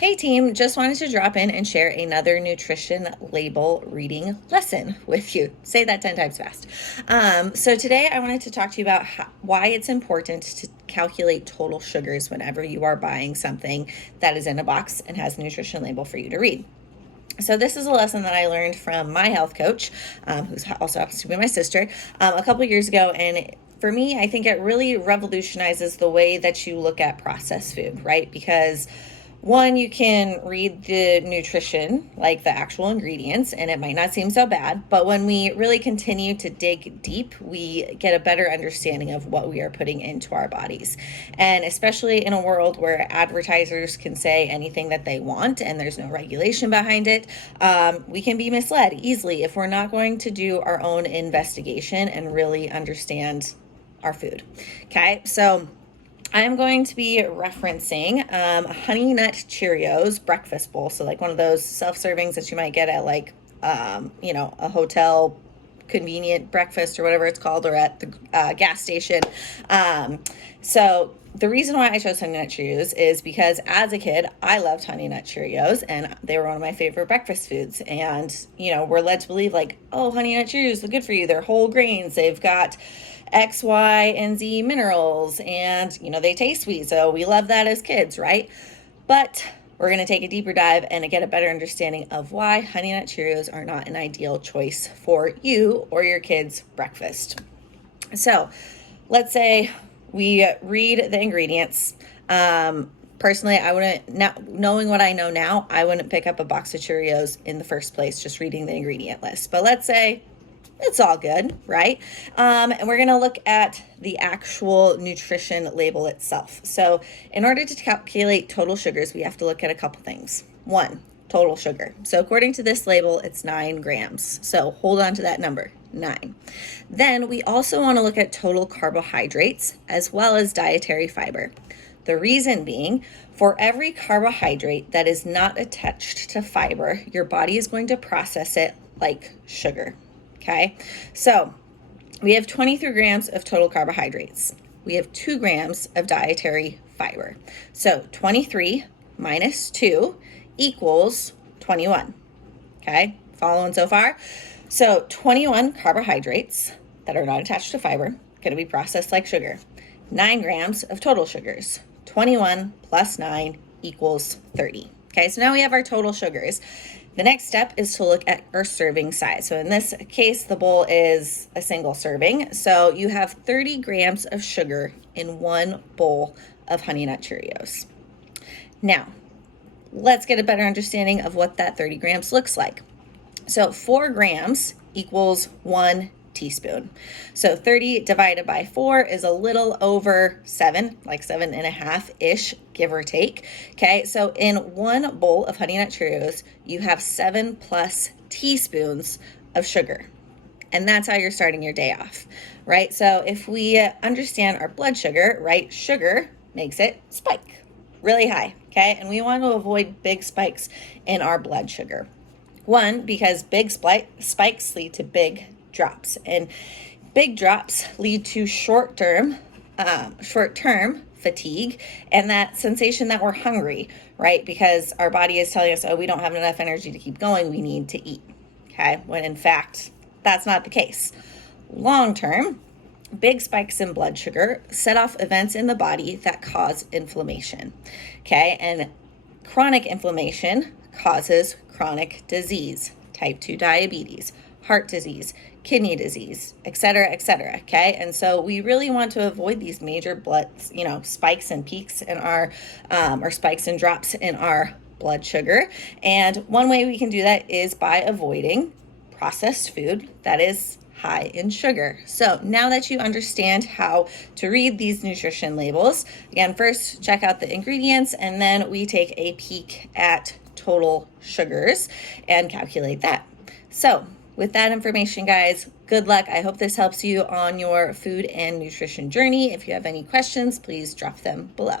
Hey team, just wanted to drop in and share another nutrition label reading lesson with you. Say that 10 times fast. So today I wanted to talk to you about why it's important to calculate total sugars whenever you are buying something that is in a box and has a nutrition label for you to read. So this is a lesson that I learned from my health coach, who's also happens to be my sister, a couple years ago. And for me, I think it really revolutionizes the way that you look at processed food, right? Because one, you can read the nutrition, like the actual ingredients, and it might not seem so bad. But when we really continue to dig deep, we get a better understanding of what we are putting into our bodies. And especially in a world where advertisers can say anything that they want and there's no regulation behind it, we can be misled easily if we're not going to do our own investigation and really understand our food. Okay, so I'm going to be referencing Honey Nut Cheerios breakfast bowl. So like one of those self-servings that you might get at like, a hotel convenient breakfast or whatever it's called, or at the gas station. So the reason why I chose Honey Nut Cheerios is because as a kid, I loved Honey Nut Cheerios and they were one of my favorite breakfast foods. And, we're led to believe like, oh, Honey Nut Cheerios, they're good for you. They're whole grains. They've got X, Y, and Z minerals, and they taste sweet, so we love that as kids, right? But we're going to take a deeper dive and get a better understanding of why Honey Nut Cheerios are not an ideal choice for you or your kids' breakfast. So let's say we read the ingredients. Personally, I wouldn't, knowing what I know now, I wouldn't pick up a box of Cheerios in the first place, just reading the ingredient list. But let's say it's all good, right? And we're going to look at the actual nutrition label itself. So in order to calculate total sugars, we have to look at a couple things. One, total sugar. So according to this label, it's 9 grams. So hold on to that number, 9. Then we also want to look at total carbohydrates as well as dietary fiber. The reason being, for every carbohydrate that is not attached to fiber, your body is going to process it like sugar. Okay, so we have 23 grams of total carbohydrates. We have 2 grams of dietary fiber. So 23 minus 2 equals 21. Okay, following so far? So 21 carbohydrates that are not attached to fiber, going to be processed like sugar. 9 grams of total sugars. 21 plus 9 equals 30. Okay, so now we have our total sugars. The next step is to look at our serving size. So in this case, the bowl is a single serving. So you have 30 grams of sugar in one bowl of Honey Nut Cheerios. Now, let's get a better understanding of what that 30 grams looks like. So 4 grams equals 1 teaspoon. So 30 divided by 4 is a little over 7, like 7.5-ish, give or take. Okay, so in one bowl of Honey Nut Cheerios, you have 7+ teaspoons of sugar. And that's how you're starting your day off, right? So if we understand our blood sugar, right, sugar makes it spike really high, okay? And we want to avoid big spikes in our blood sugar. One, because big spikes lead to big drops, and big drops lead to short-term fatigue and that sensation that we're hungry, right? Because our body is telling us, oh, we don't have enough energy to keep going, we need to eat, okay? When in fact, that's not the case. Long-term, big spikes in blood sugar set off events in the body that cause inflammation, okay? And chronic inflammation causes chronic disease, type 2 diabetes, heart disease, kidney disease, et cetera, okay? And so we really want to avoid these major blood, spikes and peaks in our, or spikes and drops in our blood sugar. And one way we can do that is by avoiding processed food that is high in sugar. So now that you understand how to read these nutrition labels, again, first check out the ingredients, and then we take a peek at total sugars and calculate that. So with that information, guys, good luck. I hope this helps you on your food and nutrition journey. If you have any questions, please drop them below.